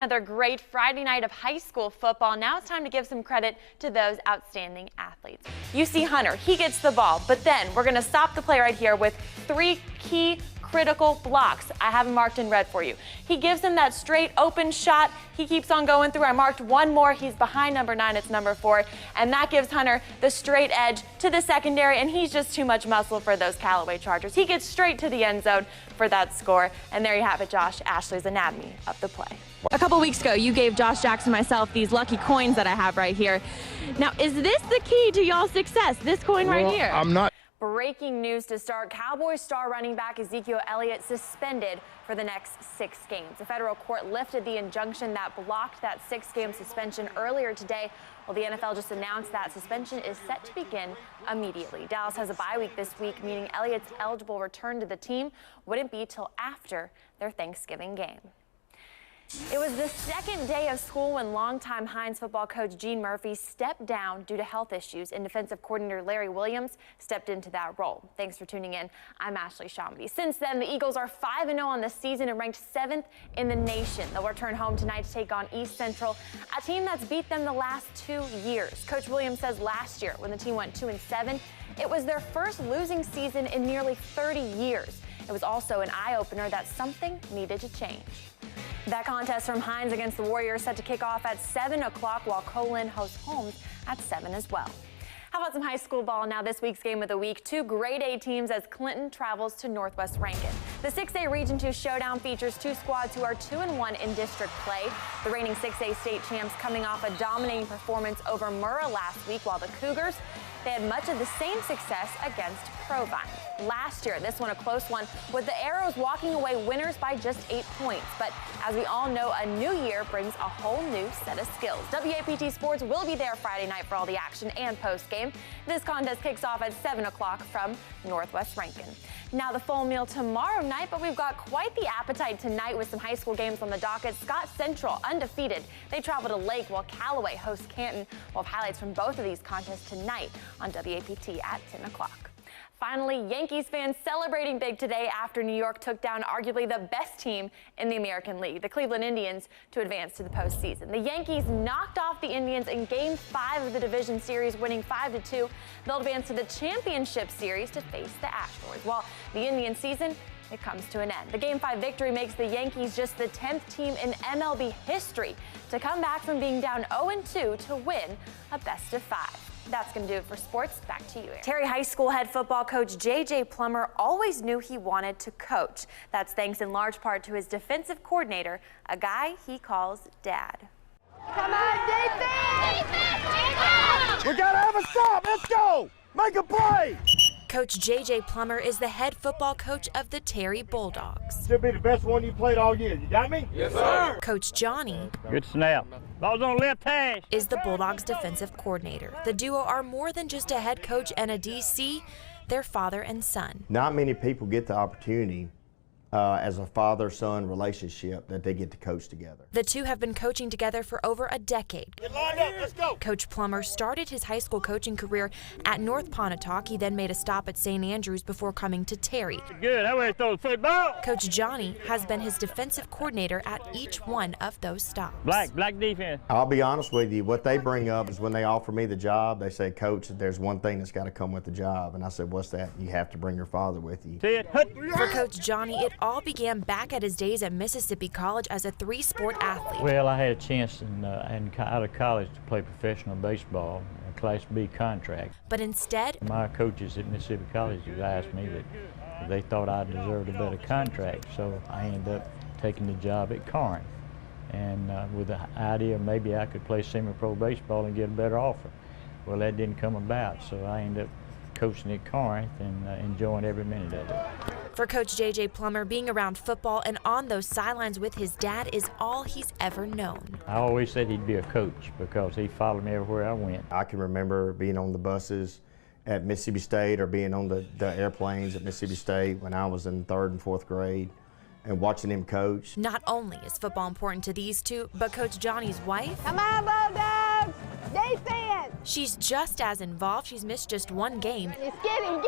Another great Friday night of high school football. Now it's time to give some credit to those outstanding athletes. You see Hunter, he gets the ball, but then we're going to stop the play right here with 3 key critical blocks. I have them marked in red for you. He gives him that straight open shot. He keeps on going through. I marked one more. He's behind number 9. It's number 4. And that gives Hunter the straight edge to the secondary, and he's just too much muscle for those Callaway Chargers. He gets straight to the end zone for that score. And there you have it, Josh Ashley's anatomy of the play. A couple weeks ago, you gave Josh Jackson and myself these lucky coins that I have right here. Now, is this the key to y'all's success, this coin right here? I'm not. Breaking news to start. Cowboys star running back Ezekiel Elliott suspended for the next 6 games. A federal court lifted the injunction that blocked that 6-game suspension earlier today. Well, the NFL just announced that suspension is set to begin immediately. Dallas has a bye week this week, meaning Elliott's eligible return to the team wouldn't be till after their Thanksgiving game. It was the second day of school when longtime Hines football coach Gene Murphy stepped down due to health issues, and defensive coordinator Larry Williams stepped into that role. Thanks for tuning in. I'm ShahAhmadi. Since then, the Eagles are 5-0 on the season and ranked 7th in the nation. They'll return home tonight to take on East Central, a team that's beat them the last 2 years. Coach Williams says last year, when the team went 2-7, it was their first losing season in nearly 30 years. It was also an eye-opener that something needed to change. That contest from Hines against the Warriors set to kick off at 7 o'clock, while Colin hosts Holmes at 7 as well. How about some high school ball now? This week's game of the week, 2 grade A teams as Clinton travels to Northwest Rankin. The 6A Region 2 showdown features 2 squads who are 2-1 in district play. The reigning 6A state champs coming off a dominating performance over Murrah last week, while the Cougars, they had much of the same success against Provine. Last year, this one a close one, with the Arrows walking away winners by just 8 points. But as we all know, a new year brings a whole new set of skills. WAPT Sports will be there Friday night for all the action and post-game. This contest kicks off at 7 o'clock from Northwest Rankin. Now the full meal tomorrow night, but we've got quite the appetite tonight with some high school games on the docket. Scott Central, undefeated. They travel to Lake, while Callaway hosts Canton. We'll have highlights from both of these contests tonight on WAPT at 10 o'clock. Finally, Yankees fans celebrating big today after New York took down arguably the best team in the American League, the Cleveland Indians, to advance to the postseason. The Yankees knocked off the Indians in Game 5 of the division series, winning 5-2. They'll advance to the championship series to face the Astros. While the Indian season, it comes to an end. The Game 5 victory makes the Yankees just the 10th team in MLB history to come back from being down 0-2 to win a best-of-5. That's going to do it for sports. Back to you, Aaron. Terry High School head football coach J.J. Plummer always knew he wanted to coach. That's thanks in large part to his defensive coordinator, a guy he calls Dad. Come on, defense! Defense! We got to have a stop. Let's go. Make a play. Coach J.J. Plummer is the head football coach of the Terry Bulldogs. Should be the best one you played all year. You got me? Yes, sir. Coach Johnny. Good snap. Ball's on left hash. Is the Bulldogs defensive coordinator. The duo are more than just a head coach and a DC. They're father and son. Not many people get the opportunity as a father-son relationship that they get to coach together. The two have been coaching together for over a decade. Get lined up. Let's go. Coach Plummer started his high school coaching career at North Pontotoc. He then made a stop at St. Andrews before coming to Terry. Good. That way it throws football. Coach Johnny has been his defensive coordinator at each one of those stops. Black defense. I'll be honest with you, what they bring up is when they offer me the job, they say, Coach, there's one thing that's got to come with the job. And I said, what's that? You have to bring your father with you. See it? For Coach Johnny, it all began back at his days at Mississippi College as a 3-sport athlete. Well, I had a chance out of college to play professional baseball, a Class B contract. But instead, my coaches at Mississippi College asked me that they thought I deserved a better contract, so I ended up taking the job at Corinth, and with the idea maybe I could play semi-pro baseball and get a better offer. Well, that didn't come about, so I ended up coaching at Corinth and enjoying every minute of it. For Coach J.J. Plummer, being around football and on those sidelines with his dad is all he's ever known. I always said he'd be a coach because he followed me everywhere I went. I can remember being on the buses at Mississippi State or being on the airplanes at Mississippi State when I was in 3rd and 4th grade and watching him coach. Not only is football important to these two, but Coach Johnny's wife, Come on, Bulldogs! Defense! she's just as involved. She's missed just one game Let's get him!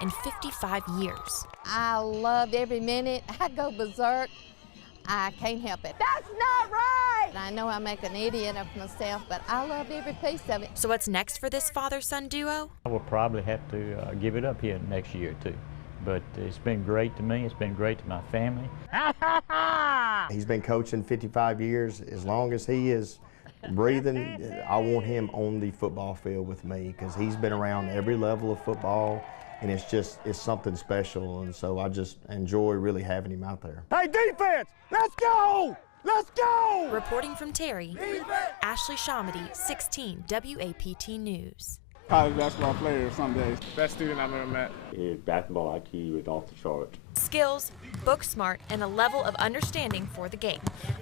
in 55 years. I loved every minute. I go berserk. I can't help it. That's not right! I know I make an idiot of myself, but I love every piece of it. So what's next for this father-son duo? I will probably have to give it up here next year or two. But it's been great to me. It's been great to my family. He's been coaching 55 years. As long as he is breathing, I want him on the football field with me because he's been around every level of football, and it's something special. And so I just enjoy really having him out there. Hey, defense, let's go! Let's go! Reporting from Terry, Ashley ShahAhmadi, 16 WAPT News. College basketball player some days. Best student I've ever met. His basketball IQ is off the chart. Skills, book smart, and a level of understanding for the game.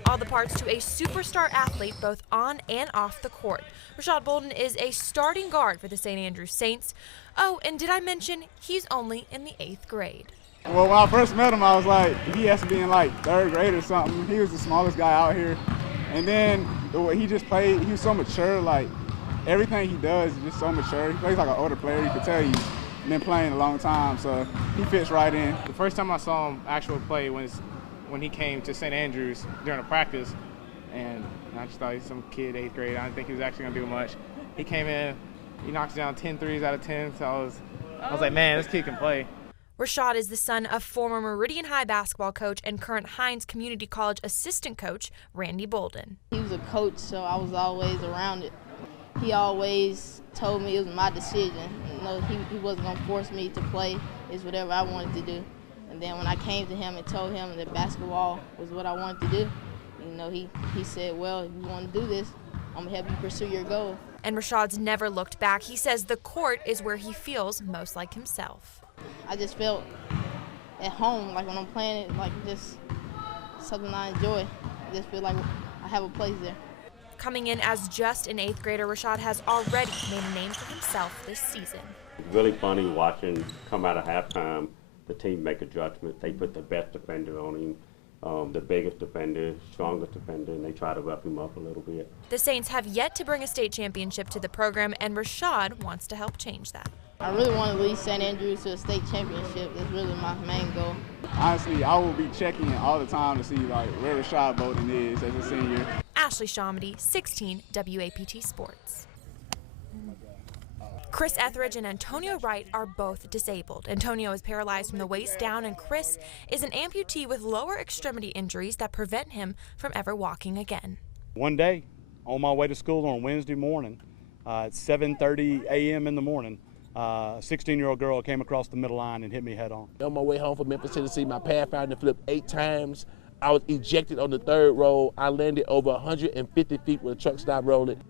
All the parts to a superstar athlete both on and off the court. Rashad Bolden is a starting guard for the St. Andrews Saints. Oh, and did I mention he's only in the 8th grade? Well, when I first met him, I was like, he has to be in like 3rd grade or something. He was the smallest guy out here. And then the way he just played, he was so mature, like everything he does is just so mature. He plays like an older player. You can tell he's been playing a long time, so he fits right in. The first time I saw him actually play was when he came to St. Andrews during a practice, and I just thought he was some kid, 8th grade. I didn't think he was actually going to do much. He came in, he knocked down 10 threes out of 10, so I was like, man, this kid can play. Rashad is the son of former Meridian High basketball coach and current Hines Community College assistant coach, Randy Bolden. He was a coach, so I was always around it. He always told me it was my decision. No, he wasn't going to force me to play. It's whatever I wanted to do. And then when I came to him and told him that basketball was what I wanted to do, he said, well, if you want to do this, I'm going to help you pursue your goal. And Rashad's never looked back. He says the court is where he feels most like himself. I just felt at home, like when I'm playing it, like just something I enjoy. I just feel like I have a place there. Coming in as just an 8th grader, Rashad has already made a name for himself this season. It's really funny watching come out of halftime, the team make adjustments. They put the best defender on him, the biggest defender, strongest defender, and they try to rough him up a little bit. The Saints have yet to bring a state championship to the program, and Rashad wants to help change that. I really want to lead St. Andrews to a state championship. That's really my main goal. Honestly, I will be checking all the time to see like where Rashad Bolden is as a senior. Ashley ShahAhmadi, 16 WAPT Sports. Chris Etheridge and Antonio Wright are both disabled. Antonio is paralyzed from the waist down, and Chris is an amputee with lower extremity injuries that prevent him from ever walking again. One day, on my way to school on Wednesday morning, at 7:30 a.m. in the morning, a 16-year-old girl came across the middle line and hit me head on. On my way home from Memphis, Tennessee, my pathfinder flipped 8 times. I was ejected on the 3rd roll. I landed over 150 feet when the truck stopped rolling.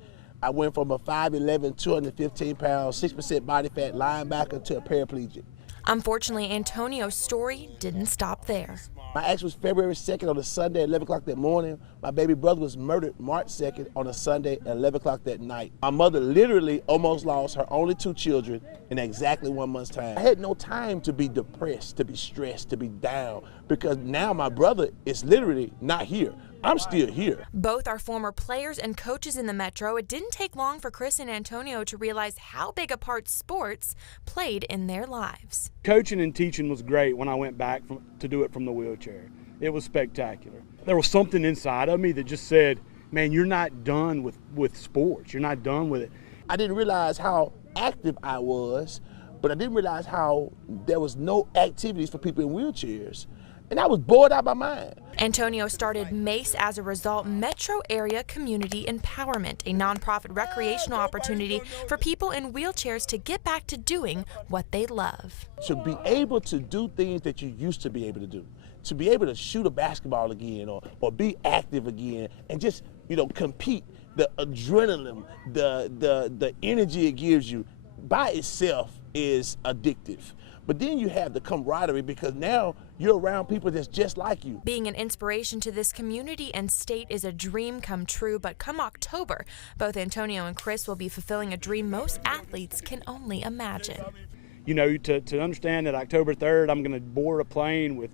I went from a 5'11", 215 pounds, 6% body fat linebacker to a paraplegic. Unfortunately, Antonio's story didn't stop there. My accident was February 2nd on a Sunday at 11 o'clock that morning. My baby brother was murdered March 2nd on a Sunday at 11 o'clock that night. My mother literally almost lost her only 2 children in exactly 1 month's time. I had no time to be depressed, to be stressed, to be down, because now my brother is literally not here. I'm still here. Both are former players and coaches in the Metro. It didn't take long for Chris and Antonio to realize how big a part sports played in their lives. Coaching and teaching was great when I went back to do it from the wheelchair. It was spectacular. There was something inside of me that just said, man, you're not done with sports. You're not done with it. I didn't realize how active I was, but I didn't realize how there was no activities for people in wheelchairs. And I was bored out of my mind. Antonio started MACE as a result, Metro Area Community Empowerment, a nonprofit recreational opportunity for people in wheelchairs to get back to doing what they love. To be able to do things that you used to be able to do, to be able to shoot a basketball again or be active again and just, compete, the adrenaline, the energy it gives you by itself is addictive. But then you have the camaraderie because now you're around people that's just like you. Being an inspiration to this community and state is a dream come true, but come October, both Antonio and Chris will be fulfilling a dream most athletes can only imagine. To understand that October 3rd, I'm going to board a plane with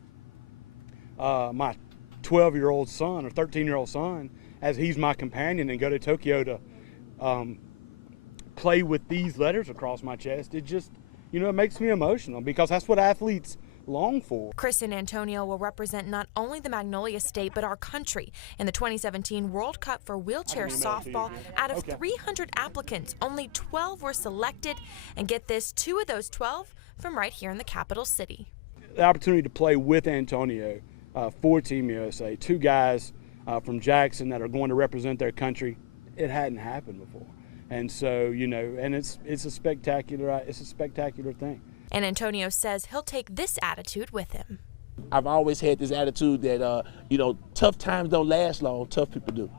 my 12-year-old son or 13-year-old son as he's my companion and go to Tokyo to play with these letters across my chest. It just, it makes me emotional because that's what athletes long for. Chris and Antonio will represent not only the Magnolia State, but our country in the 2017 World Cup for wheelchair softball. Out of 300 applicants, only 12 were selected. And get this, 2 of those 12 from right here in the capital city. The opportunity to play with Antonio for Team USA, 2 guys from Jackson that are going to represent their country, it hadn't happened before. And so, you know, and it's a spectacular thing. And Antonio says he'll take this attitude with him. I've always had this attitude that, you know, tough times don't last long, tough people do.